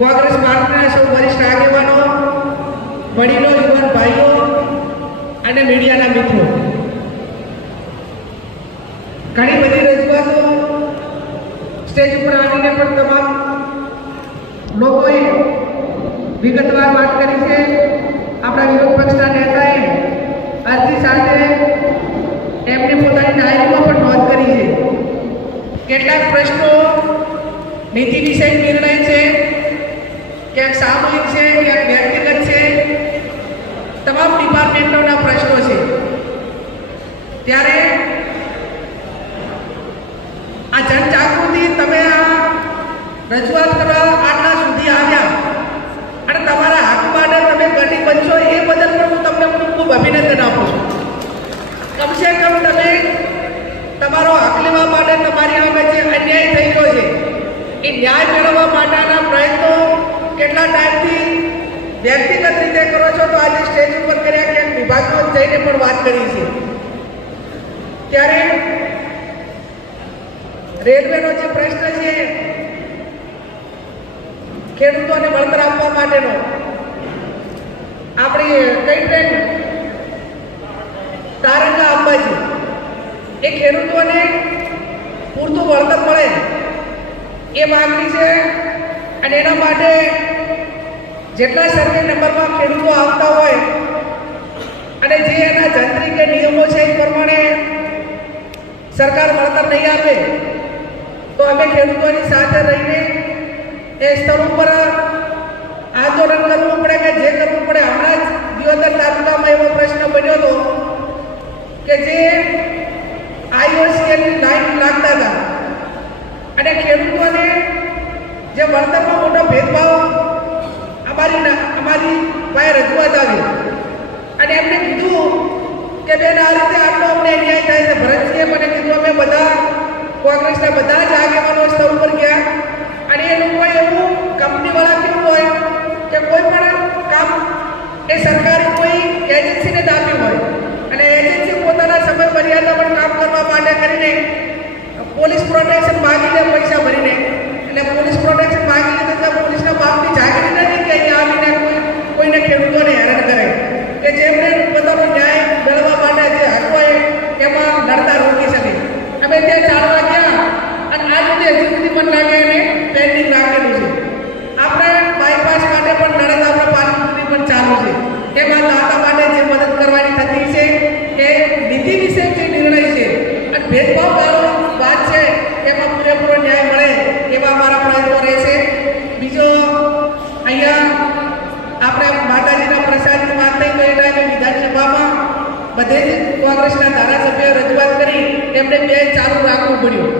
કોંગ્રેસ પાર્ટીના સૌ વરિષ્ઠ આગેવાનો, વડીલો, યુવાન ભાઈઓ અને મીડિયાના મિત્રો, ઘણી બધી રજૂઆતો સ્ટેજ ઉપર આવીને પણ તમામ લોકોએ વિગતવાર વાત કરી છે. આપણા વિરોધ પક્ષના નેતાએ અરજી સાથે એમને પોતાની ડાયરીમાં પણ નોંધ કરી છે. કેટલાક પ્રશ્નો નીતિ વિષયક નિર્ણય છે, ક્યાંક સામૂહિક છે, ક્યાંક વ્યક્તિગત છે, તમામ ડિપાર્ટમેન્ટોના પ્રશ્નો છે. ત્યારે આ જનજાગૃતિ, તમે આ રજૂઆત કરવા આટલા સુધી આવ્યા અને તમારા હક માટે તમે કટી બનશો, એ બદલ પણ હું તમને ખૂબ ખૂબ અભિનંદન આપું છું. કમસે કમ તમે તમારો હક લેવા માટે તમારી સામે જે અન્યાય થઈ ગયો છે એ ન્યાય મેળવવા માટેના પ્રયત્નો કેટલા ટાઈમથી વ્યક્તિગત રીતે કરો છો, તો આજે સ્ટેજ ઉપર કર્યા, ક્યાંક વિભાગમાં જઈને પણ વાત કરી છે. ત્યારે રેલવેનો જે પ્રશ્ન છે, ખેડૂતોને વળતર આપવા માટેનો, આપણી કઈ ટ્રેન તારંગા અંબાજી, એ ખેડૂતોને પૂરતું વળતર મળે એ માંગણી છે. અને એના માટે જેટલા સર્વે નંબરમાં ખેડૂતો આવતા હોય અને જે એના જંત્રી કે નિયમો છે એ પ્રમાણે સરકાર વળતર નહીં આપે, તો અમે ખેડૂતોની સાથે રહીને એ સ્તર ઉપર આંદોલન કરવું પડે કે જે કરવું પડે. હમણાં જ દિયોદર તાલુકામાં એવો પ્રશ્ન બન્યો હતો કે જે આઈઓસીએલની લાઈન લાગતા હતા અને ખેડૂતોને જે વળતરમાં મોટો ભેદભાવ અમારી પાસે રજૂઆત આવી અને એમને કીધું કે બેન, આ રીતે આટલો અમને અન્યાય થાય છે. ભરતસિંહે મને કીધું, અમે બધા કોંગ્રેસના બધા જ આગેવાનો સ્તર ઉપર ગયા અને એ લોકોએ એવું કંપનીવાળા કેવું હોય કે કોઈ પણ કામ એ સરકારી કોઈ એજન્સીને જ આપ્યું હોય અને એજન્સી પોતાના સમય મર્યાદામાં કામ કરવા માટે કરીને પોલીસ પ્રોટેક્શન માગીને પૈસા ભરીને, એટલે પોલીસ પ્રોટેક્શન માગી લીધે તો પોલીસના બાપની જાગીરી નથી કે અહીંયા આવીને કોઈને ખેડૂતોને હેરાન કરે, કે જેમને પોતાનો ન્યાય મેળવવા માટે જે હક હોય એમાં લડતા રોકી શકે. અમે ત્યાં ચાલવા ગયા અને આ રીતે હજી સુધી મને લાગે એને પેન્ડિંગ રાખેલું છે. આપણે બાયપાસ માટે પણ લડત આપણે પાલનપુર સુધી પણ ચાલુ છે. એમાં દાતા માટે જે મદદ કરવાની થતી છે એ નીતિ વિશે જે નિર્ણય છે અને ભેદભાવ વાળો વાત છે એમાં પૂરેપૂરો ન્યાય મળે એવા અમારા પ્રયત્નો રહેશે. બીજો, અહીંયા આપણે માતાજીના પ્રસાદની વાત થઈ તો એના વિધાનસભામાં બધે જ કોંગ્રેસના ધારાસભ્યોએ રજૂઆત કરી, એમને બે ચાલુ રાખવું પડ્યું.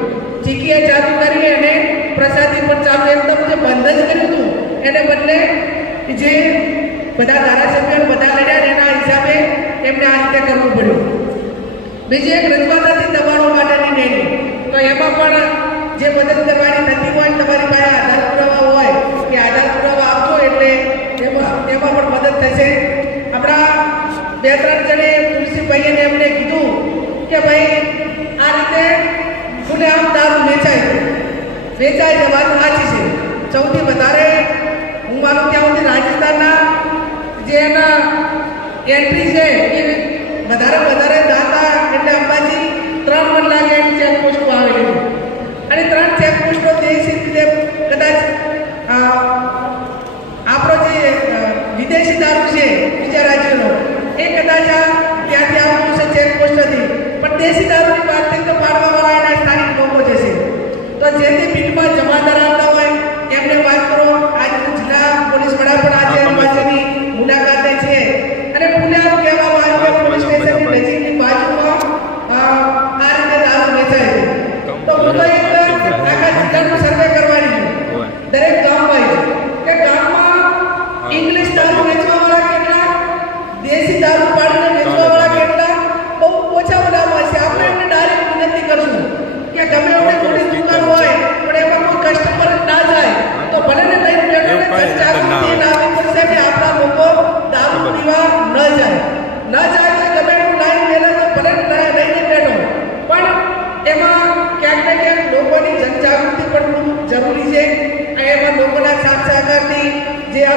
ચીકીએ ચાલુ કરી અને પ્રસાદી પણ ચાલુ, એકદમ જે બંધ જ કર્યું હતું એને બદલે જે બધા ધારાસભ્યો બધા લડ્યા એના હિસાબે એમને આ રીતે કરવું પડ્યું. બીજી એક રજૂઆત હતી દબાણો માટેની નહીં, તો એમાં પણ જે મદદ કરવાની થતી હોય, તમારી પાસે આધાર પુરાવા હોય કે આધાર પુરાવા આપજો એટલે એમાં પણ મદદ થશે. આપણા બે ત્રણ જણે તુલસીભાઈને એમને કીધું કે ભાઈ આ રીતે ખુલ્લેઆમ દારૂ વેચાય વાત સાચી છે. સૌથી વધારે હું માનું ત્યાં સુધી રાજસ્થાનના જે એના એન્ટ્રી છે એ વધારે દાતા એટલે અંબાજી 3 મણ લાગે એની ચેકપોસ્ટો આવેલી છે અને 3 ચેકપોસ્ટો દેશી રીતે કદાચ આપણો જે વિદેશી દારૂ છે બીજા રાજ્યોનો એ કદાચ ત્યાંથી આવવાનું છે ચેકપોસ્ટ હતી, પણ દેશી દારૂની વાત થઈ તો પાડવાવાળા એના સ્થાનિક લોકો જશે. તો જે તે બિલમાં જમાદાર આવતા હોય એમને વાત કરો. આજે જિલ્લા પોલીસ વડા પણ આજે અંબાજીની મુલાકાતે છે અને ખુલ્લેઆમ કહેવામાં આવ્યું કે પોલીસ સ્ટેશનની નજીકની બાજુમાં આ રીતે દારૂ વેચાય છે. તો હું તો એક આખા જિલ્લાનું સર્વે કરવાની છું, દરેક ગામમાં કે ગામમાં ઇંગ્લિશ દારૂ વેચવાવાળા કેટલા, દેશી દારૂ પાડીને વેચવાવાળા કેટલા, બહુ ઓછા બનાવવા છે. આપણે એમને ડાયરેક્ટ વિનંતી કરશું કે ગમે એવડે મોટી દુકાન હોય પણ એ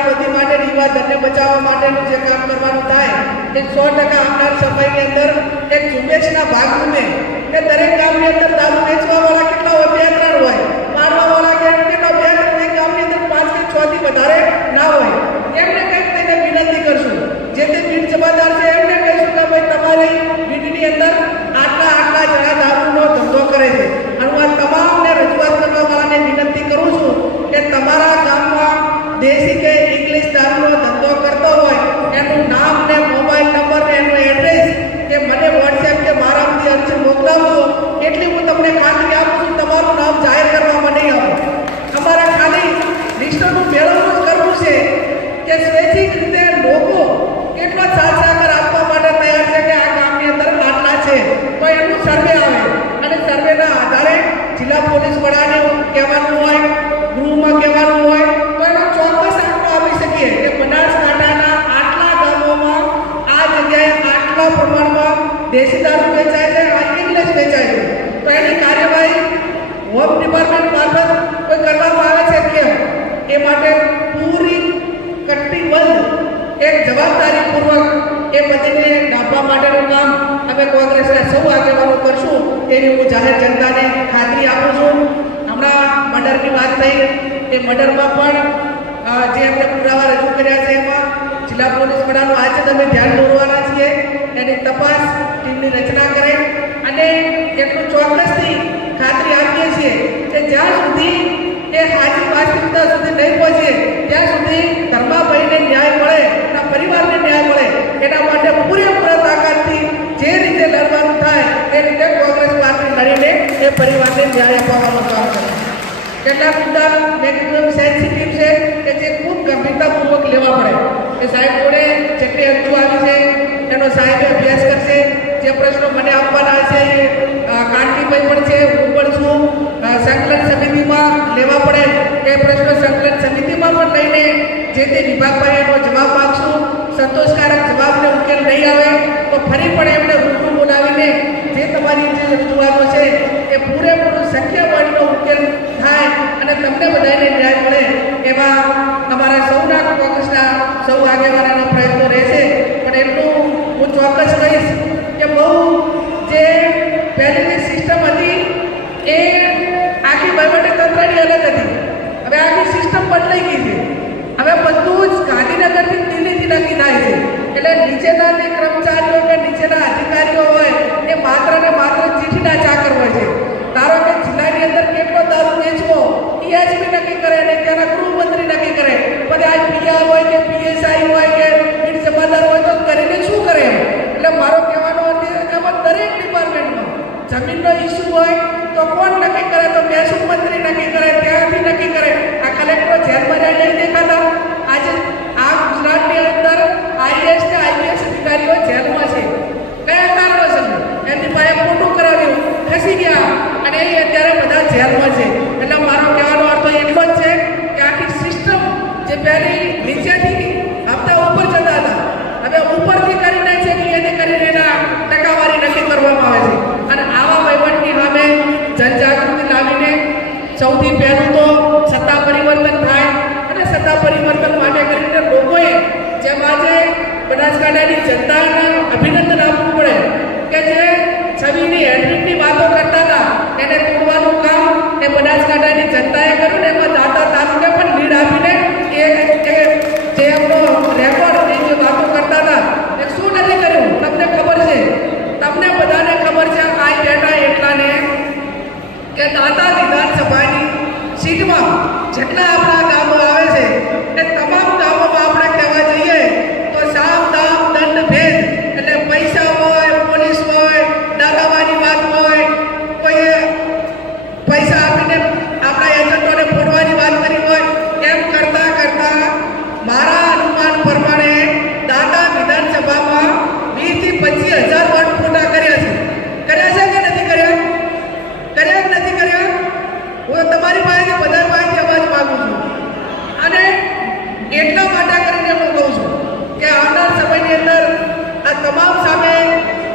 બધી માટે યુવા ધનને બચાવવા માટેનું જે કામ કરવાનું થાય એ 100% આવનાર સમયની અંદર એક ઝુંબેશના ભાગરૂપે એ દરેક ગામની અંદર દારૂ વેચવાવાળા કેટલા હોય? 2-3 હોય. મારવાવાળા કેટલા? 2-3. એક ગામની અંદર 5 કે 6 થી વધારે ના હોય. એમને કંઈક તેને વિનંતી કરશું. જે તે બીટ જમાદાર છે એમને કહીશું કે ભાઈ તમારી બીટની અંદર આટલા જણા દારૂનો ધંધો કરે છે. અને હું આ તમામને રજૂઆત કરવાવાળાને વિનંતી કરું છું કે તમારા ગામમાં દેશી કે ઇંગ્લિશ દારૂનો ધંધો કરતો હોય એનું નામ ને મોબાઈલ નંબર ને એનું એડ્રેસ કે મને વોટ્સએપ કે મારામાંથી અરજી મોકલાવજો. એટલી હું તમને ખાતરી આપું છું, તમારું નામ જાહેર કરવામાં નહીં આવે. અમારે ખાલી લિસ્ટનું મેળવવું જ કરવું છે કે સ્વૈચ્છિક રીતે લોકો કેટલો સાથ સહકાર આપવા માટે તૈયાર છે કે આ ગામની અંદર આટલા છે તો એનું સર્વે આવે અને સર્વેના આધારે જિલ્લા પોલીસ વડાને કહેવાનું હોય, ગૃહમાં કહેવાનું હોય તો એનો ચોક્કસ આંકડો આપી શકીએ કે બનાસકાંઠાના આટલા ગામોમાં આ જગ્યાએ આટલા પ્રમાણમાં દેશી દારૂ વેચાય છે, આ ઇંગ્લિશ વેચાય છે. તો એની કાર્યવાહી હોમ ડિપાર્ટમેન્ટ મારફત કોઈ કરવામાં આવે છે કેમ એ માટે પૂરી કટિબદ્ધ એક જવાબદારીપૂર્વક એ બધીને ડાબવા માટેનું કામ અમે કોંગ્રેસના સૌ આગેવાનો કરશું એવી હું જાહેર જનતાને ખાતરી આપું છું. હમણાં મર્ડરની વાત થઈ, એ મર્ડરમાં પણ જે આપણે પુરાવા રજૂ કર્યા છે એમાં જિલ્લા પોલીસ વડાનું આજે તમે ધ્યાન દોરવાના છીએ. એની તપાસ ટીમની રચના કરે અને એટલું ચોક્કસથી ખાતરી આપીએ છીએ કે જ્યાં સુધી એ હાજી વાસ્તવિકતા સુધી નહીં પહોંચે ત્યાં સુધી ધર્માભાઈને ન્યાય મળે, એના પરિવારને ન્યાય મળે એના માટે પૂરેપૂરા તાકાતથી જે રીતે લડવાનું થાય એ રીતે કોંગ્રેસ પાર્ટી લડીને એ પરિવારને ન્યાય અપાવવાનું કામ કરે. કેટલાક મુદ્દા મેં કીધું સેન્સિટિવ છે કે જે ખૂબ ગંભીરતાપૂર્વક લેવા પડે. એ સાહેબ જોડે જેટલી અરજીઓ આવી છે એનો સાહેબે અભ્યાસ કરશે. જે પ્રશ્નો મને આપવાના હશે એ કાંતિભાઈ પણ છે, હું પણ છું. સંકલન સમિતિમાં લેવા પડે એ પ્રશ્નો સંકલન સમિતિમાં પણ લઈને જે તે વિભાગમાં એનો જવાબ માગશું. સંતોષકારક જવાબને ઉકેલ નહીં આવે તો ફરી પણ એમને રૂબરૂ બોલાવીને જે તમારી જે રજૂઆતો છે એ પૂરેપૂરું શક્ય વાળીનો ઉકેલ થાય અને તમને બધાને ન્યાય મળે એવા અમારા સૌના કોંગ્રેસના સૌ આગેવાનોનો પ્રયત્નો રહેશે. પણ એટલું હું ચોક્કસ કહીશ કે બહુ જે પહેલીની સિસ્ટમ હતી એ આખી વહીવટી તંત્રની અલગ હતી. હવે આખી સિસ્ટમ બદલાઈ ગઈ છે. હવે બધું જ ગાંધીનગરથી દિલ્હીથી નક્કી થાય છે. એટલે નીચેના જે કર્મચારીઓ કે નીચેના અધિકારીઓ હોય એ માત્ર ને માત્ર ચીઠીના ચાકર હોય છે. ધારો કે જિલ્લાની અંદર કેટલો દારૂ વેચવો એએસપી નક્કી કરે અને ત્યાંના ગૃહમંત્રી નક્કી કરે. પછી આ પીઆર હોય કે પીએસઆઈ હોય કે બીટ જમાદાર હોય તો કરીને શું કરે? એટલે મારો કહેવાનો અર્થ એ છે કે દરેક ડિપાર્ટમેન્ટમાં જમીનનો ઇસ્યુ હોય તો કોણ નક્કી કરે? તો મહેસૂલ મંત્રી નક્કી કરે, ત્યાંથી નક્કી કરે. આ કલેક્ટરો જેલમાં જાય નહીં દેખાતા? આજે આ ગુજરાતની અંદર આઈએએસ ને આઈપીએસ અધિકારીઓ જેલમાં છે. કયા કારણોસર? એમની પાસે ખોટું કરાવ્યું, ખસી ગયા અને એ અત્યારે બધા જેલમાં છે. એટલે મારો કહેવાનો અર્થ એટલો જ છે કે આખી સિસ્ટમ જે પહેલી નીચેથી હપ્તા ઉપર જતા હતા હવે ઉપરથી કરીને છે કે એને કરીને એના ટકાવારી નક્કી કરવામાં આવે છે. અને આવા વહીવટની સામે જનજાગૃતિ લાવીને સૌથી પહેલું તો સત્તા પરિવર્તન થાય અને સત્તા પરિવર્તન માટે કરીને લોકોએ જેમ આજે બનાસકાંઠાની જનતાને અભિનંદન આપવું પડે કે જે છબીની હેડરીટની વાતો કરતા હતા એને તોડવાનું કામ એ બનાસકાંઠાની જનતાએ કર્યું ને એમાં દાતા તાલુકે પણ લીડ આપીને જે એમનો રેકોર્ડ એ જે વાતો કરતા હતા એ શું નથી કર્યું તમને ખબર છે? તમને બધાને ખબર છે આ બેઠા એટલાને કે દાતા વિધાનસભાની સીટમાં જેટલા આપણા ગામો આવે છે એ તમામ ગામોમાં આપણે કહેવા જઈએ તો સામ દામ દંડ ભેદ એટલે પૈસા હોય, પોલીસ હોય, દાદાવાની વાત હોય, કોઈએ પૈસા આપીને આપણા એજન્ટોને ફોડવાની વાત કરી હોય, એમ કરતા કરતા મારા અનુમાન પ્રમાણે દાદા વિધાનસભામાં 20 થી 25,000 વોટ ખોટા કર્યા છે. કર્યા છે કે નથી કર્યા? કર્યા કે નથી કર્યા? હું તમારી પાસેથી બધા પાસેથી અવાજ માંગુ છું. અને એટલા માટે કરીને હું કહું છું કે આવનાર સમયની અંદર આ તમામ સામે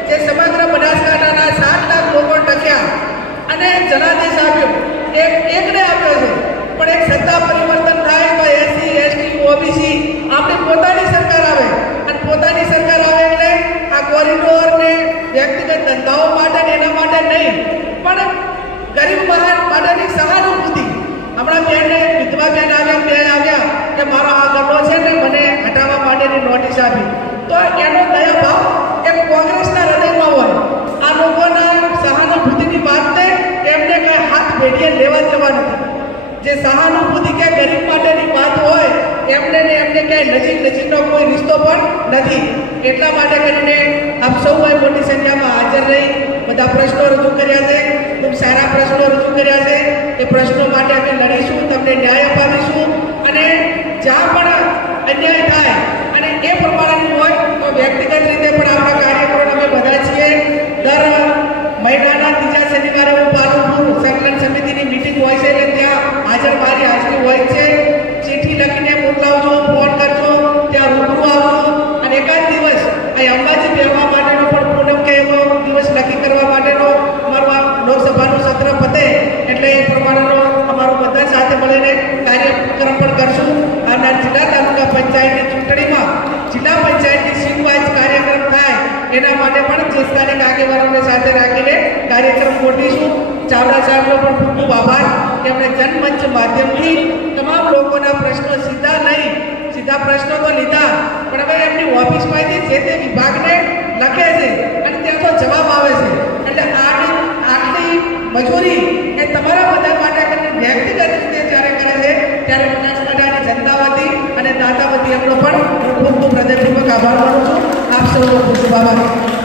જે સમગ્ર બનાસકાંઠાના 7 લાખ લોકો ટક્યા અને જનાદેશ આપ્યો એકને આપ્યો છે. પણ એક સત્તા પરિવર્તન થાય તો એસસી, એસટી, ઓબીસી પોતાની સરકાર આવે અને પોતાની સરકાર આવે એટલે આ કોરિડોર ને વ્યક્તિગત ધંધાઓ માટે ને એના માટે નહીં, પણ ગરીબ માટેની સહાનુભૂતિ. હમણાં બેનને વિધવા બેન આવ્યા કે મારો આ ગરબો છે ને મને હટાવવા માટેની નોટિસ આપી, તો એનો દયા ભાવ એક કોંગ્રેસના હૃદયમાં હોય. આ લોકોના સહાનુભૂતિની વાતને એમને કઈ હાથ ભેટીએ લેવા જવા નથી. જે સહાનુભૂતિ કે ગરીબ માટેની વાત હોય એમને ને એમને ક્યાંય નજીકનો કોઈ રિશ્તો પણ નથી. એટલા માટે કરીને આપ સૌએ મોટી સંખ્યામાં હાજર રહી બધા પ્રશ્નો રજૂ કર્યા છે, ખૂબ સારા પ્રશ્નો રજૂ કર્યા છે. એ પ્રશ્નો માટે અમે લડીશું, તમને ન્યાય અપાવીશું અને જ્યાં પણ અન્યાય થાય અને એ પ્રમાણેનું હોય તો વ્યક્તિગત રીતે પણ આપણા કાર્યક્રમો અમે બધા છીએ. દર મહિનાના ત્રીજા શનિવારે હું પાલનપુર સંકલન સમિતિની મિટિંગ હોય છે એટલે ત્યાં મારી હાજરી હોય છે. ચિઠ્ઠી લખીને મોકલાવજો, ફોન કરજો, ત્યાં રૂબરૂ આવજો અને એકાદ દિવસ અહીં અંબાજી બેસવા માટેનો પણ પૂનમ કે એવો દિવસ નક્કી કરવા માટેનો અમારું લોકસભાનું સત્ર પતે એટલે એ પ્રમાણેનો અમારું બધા સાથે મળીને કાર્યક્રમ પણ કરશું. આવનાર જિલ્લા તાલુકા પંચાયતની ચૂંટણીમાં જિલ્લા પંચાયતની સીટ વાઇઝ કાર્યક્રમ થાય એના માટે પણ જે સ્થાનિક આગેવાનોને સાથે રાખીને કાર્યક્રમ ગોઠવીશું. ચાવડા સાહેબનો પણ ખૂબ ખૂબ આભાર કે એમણે જનમંચ માધ્યમથી તમામ લોકોના પ્રશ્નો સીધા પ્રશ્નો તો લીધા, પણ હવે એમની ઓફિસમાંથી જે તે વિભાગને લખે છે અને ત્યાં તો જવાબ આવે છે. એટલે આટલી મજૂરી એ તમારા બધા માટે કરીને વ્યક્તિગત રીતે જ્યારે કરે છે ત્યારે બનાસકાંઠાની જનતા વતી અને દાતા વતી એમનો પણ હું ખૂબ ખૂબ હૃદયપૂર્વક આભાર માનું છું. આપ સૌનો ખૂબ ખૂબ આભાર.